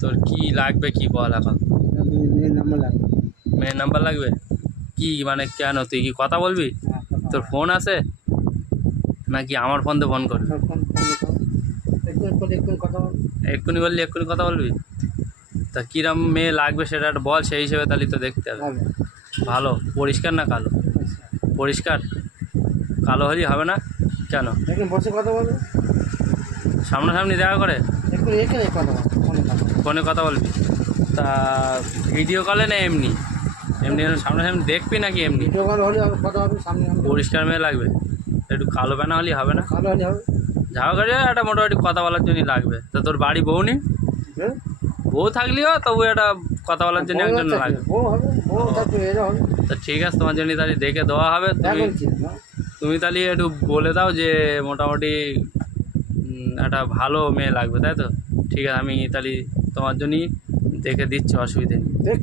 তোর কি লাগবে কি বল এখন? মেয়ের নাম্বার লাগবে। মেয়ের নাম্বার লাগবে? কি মানে কেন, তুই কি কথা বলবি? হ্যাঁ, কথা তোর বলা। ফোন আছে নাকি আমার ফোন দিয়ে ফোন করবি? তোর ফোন ফোন দিতে হবে। এক্ষুনি কথা বল। এক্ষুনি বললি এক্ষুনি কথা বলবি? তা কিরম মেয়ে লাগবে সেটা একটা বল, সেই হিসেবে তাহলে তো দেখতে হবে। হবে। ভালো পরিষ্কার না কালো? আচ্ছা। পরিষ্কার। কালো হলেই হবে না কেন? এখানে বসে কথা বলবে। সামনাসামনি দেখা করে এখানে কথা বল, ফোনে কথা বল। ফোনে কথা বলবি? তা ভিডিও কলে না এমনি? এমনি সামনাসামনি দেখবি নাকি এমনি? ভিডিও কল হলে হবে, কথা হবে সামনে সামনে। পরিষ্কার মেয়ে লাগবে, একটু কালো প্যানা হলেই হবে না? কালো হলে হবে। ঝাড়খণ্ডে একটা মোটামুটি কথা বলার জন্যই লাগবে। তা তোর বাড়ি বউ নেই? হ্যাঁ? বউ থাকলেও তবু একটা কথা বলার জন্য বউ একজন আছে, লাগবে। বউ হবে, বউ থাকবে, এরা হবে। তা ঠিক আছে, তোমার জন্য তাহলে দেখে দেওয়া হবে। তুমি এখন কি না? তুমি তাহলে একটু বলে দাও যে মোটামুটি একটা ভালো মেয়ে লাগবে, তাই তো? ঠিক আছে, আমি তাহলে তোমার জন্যই দেখে দিচ্ছি, অসুবিধে নেই। দেখ